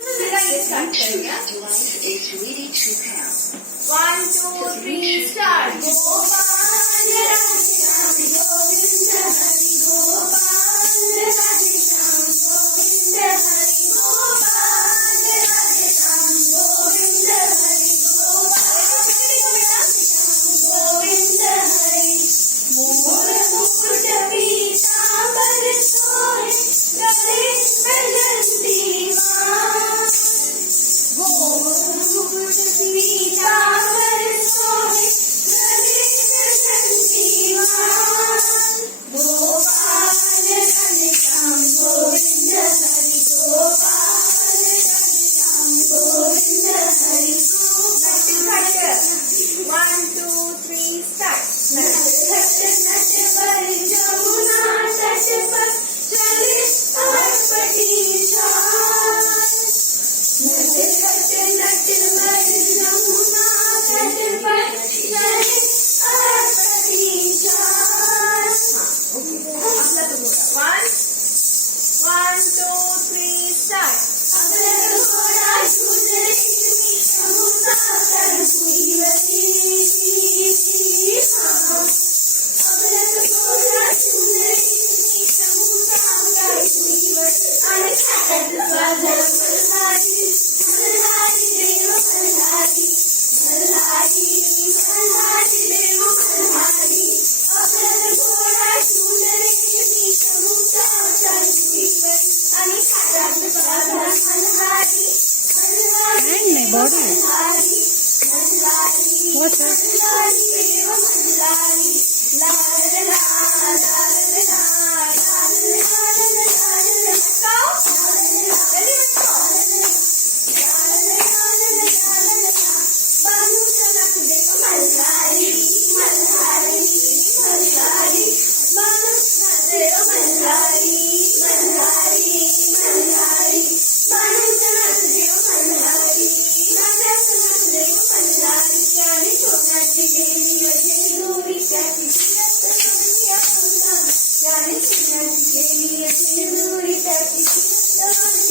Life is ready to pass. 1, 2, 3, start. Gopal Radhe Shyam Govinda Hari Gopal Radhe Shyam Govinda Hari Gopal Radhe Shyam Govinda Hari Gopal Govinda Hari Moor Mukut Pitaambar sohe Gale Mehendi maan Moor Mukut Pitaambar sohe Gale Mehendi maan Gopal Radhe Shyam Govinda Hari Gopal Radhe Shyam Govinda Hari One, two, three, start. नट खट नट वर जमुना तट पर चले अटपटी चाल nut खट नट वर जमुना तट पर चले अटपटी चाल आपला तो बोला 1, 2, 3, start. अगर घोड़ा झूले समुद्र कर पुरीवती अगर घोड़ा झूले समुद्र कर पुरीवती आणि खातात बाजार मल्हारी मल्हारी देव मल्हारी मल्हारी मल्हारी देव मल्हारी अगर घोड़ा झूले समुद्र कर पुरीवती आणि खातात बाजार Malhari And my body. What's that? Thank you.